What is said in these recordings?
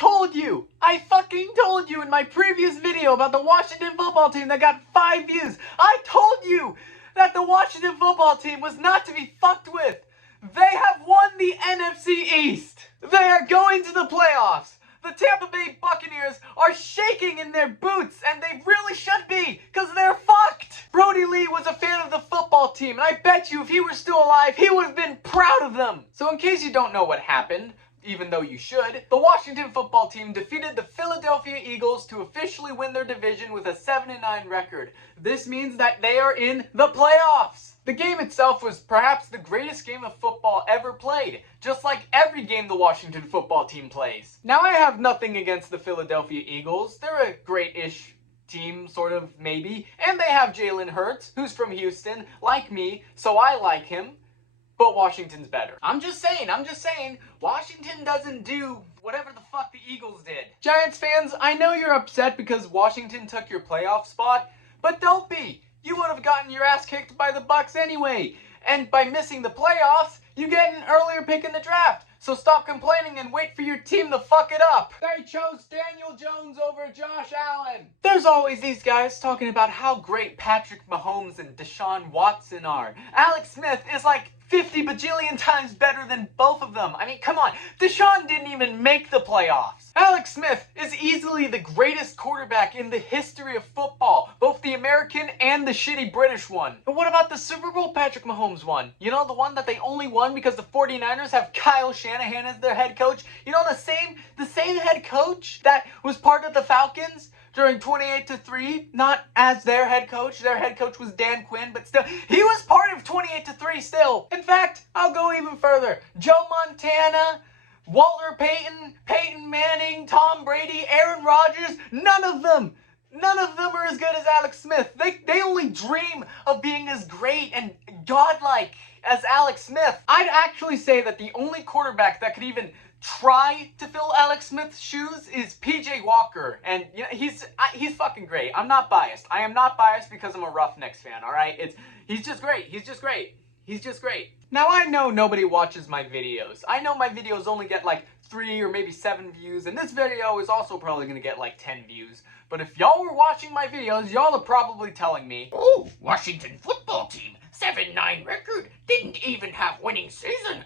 I fucking told you in my previous video about the Washington football team that got 5 views. I told you that the Washington football team was not to be fucked with. They have won the NFC East. They are going to the playoffs. The Tampa Bay Buccaneers are shaking in their boots, and they really should be, because they're fucked. Brody Lee was a fan of the football team, and I bet you if he were still alive, he would have been proud of them. So in case you don't know what happened, even though you should, the Washington football team defeated the Philadelphia Eagles to officially win their division with a 7-9 record. This means that they are in the playoffs. The game itself was perhaps the greatest game of football ever played, just like every game the Washington football team plays. Now, I have nothing against the Philadelphia Eagles. They're a great-ish team, sort of, maybe. And they have Jalen Hurts, who's from Houston, like me, so I like him. But Washington's better. I'm just saying, Washington doesn't do whatever the fuck the Eagles did. Giants fans, I know you're upset because Washington took your playoff spot, but don't be. You would have gotten your ass kicked by the Bucs anyway. And by missing the playoffs, you get an earlier pick in the draft. So stop complaining and wait for your team to fuck it up. They chose Daniel Jones over Josh Allen. There's always these guys talking about how great Patrick Mahomes and Deshaun Watson are. Alex Smith is like 50 bajillion times better than both of them. I mean, come on. Deshaun didn't even make the playoffs. Alex Smith is easily the greatest quarterback in the history of football, both the American and the shitty British one. But what about the Super Bowl Patrick Mahomes won? You know, the one that they only won because the 49ers have Kyle Shanahan as their head coach? You know, the same head coach that was part of the Falcons during 28-3, not as their head coach. Their head coach was Dan Quinn, but still, he was part of 28-3 still. In fact, I'll go even further. Joe Montana, Walter Payton, Peyton Manning, Tom Brady, Aaron Rodgers, none of them are as good as Alex Smith. They only dream of being as great and godlike as Alex Smith. I'd actually say that the only quarterback that could even try to fill Alex Smith's shoes is PJ Walker, and you know, he's fucking great. I'm not biased. I am not biased because I'm a Roughnecks fan, alright? He's just great. He's just great. Now, I know nobody watches my videos. I know my videos only get like 3 or maybe 7 views, and this video is also probably gonna get like 10 views. But if y'all were watching my videos, y'all are probably telling me, "Oh, Washington football team, 7-9 record, didn't even have winning season.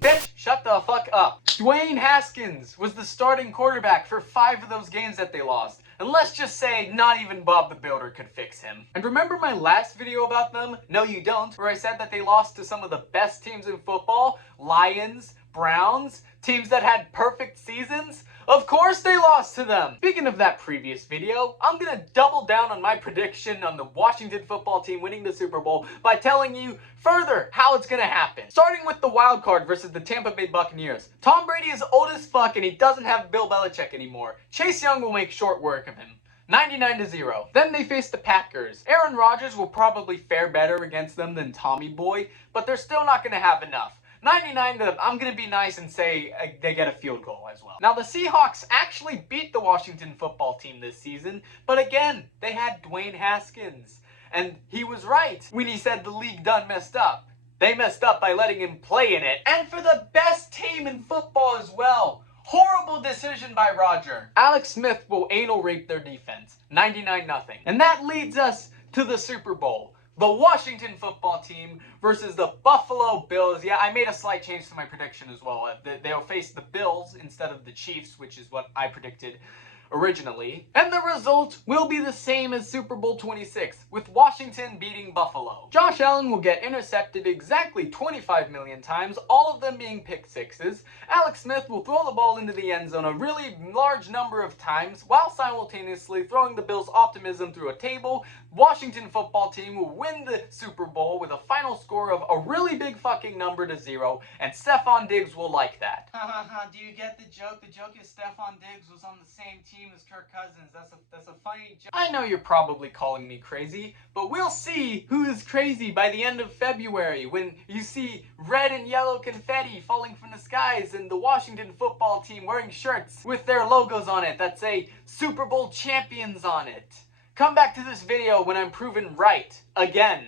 Bitch, shut the fuck up." Dwayne Haskins was the starting quarterback for 5 of those games that they lost. And let's just say not even Bob the Builder could fix him. And remember my last video about them? No, you don't, where I said that they lost to some of the best teams in football? Lions, Browns, teams that had perfect seasons? Of course they lost to them! Speaking of that previous video, I'm gonna double down on my prediction on the Washington football team winning the Super Bowl by telling you further how it's gonna happen. Starting with the wild card versus the Tampa Bay Buccaneers. Tom Brady is old as fuck and he doesn't have Bill Belichick anymore. Chase Young will make short work of him. 99-0. Then they face the Packers. Aaron Rodgers will probably fare better against them than Tommy Boy, but they're still not gonna have enough. 99 to, I'm going to be nice and say they get a field goal as well. Now, the Seahawks actually beat the Washington football team this season, but again, they had Dwayne Haskins. And he was right when he said the league done messed up. They messed up by letting him play in it. And for the best team in football as well. Horrible decision by Roger. Alex Smith will anal rape their defense. 99-0. And that leads us to the Super Bowl. The Washington football team versus the Buffalo Bills. Yeah, I made a slight change to my prediction as well. They'll face the Bills instead of the Chiefs, which is what I predicted originally. And the result will be the same as Super Bowl 26, with Washington beating Buffalo. Josh Allen will get intercepted exactly 25 million times, all of them being pick sixes. Alex Smith will throw the ball into the end zone a really large number of times, while simultaneously throwing the Bills' optimism through a table. Washington football team will win the Super Bowl with a final score of a really big fucking number to 0, and Stefon Diggs will like that. Do you get the joke? The joke is Stefon Diggs was on the same team as Kirk Cousins. That's a funny joke. I know you're probably calling me crazy, but we'll see who is crazy by the end of February when you see red and yellow confetti falling from the skies and the Washington football team wearing shirts with their logos on it that say Super Bowl champions on it. Come back to this video when I'm proven right again.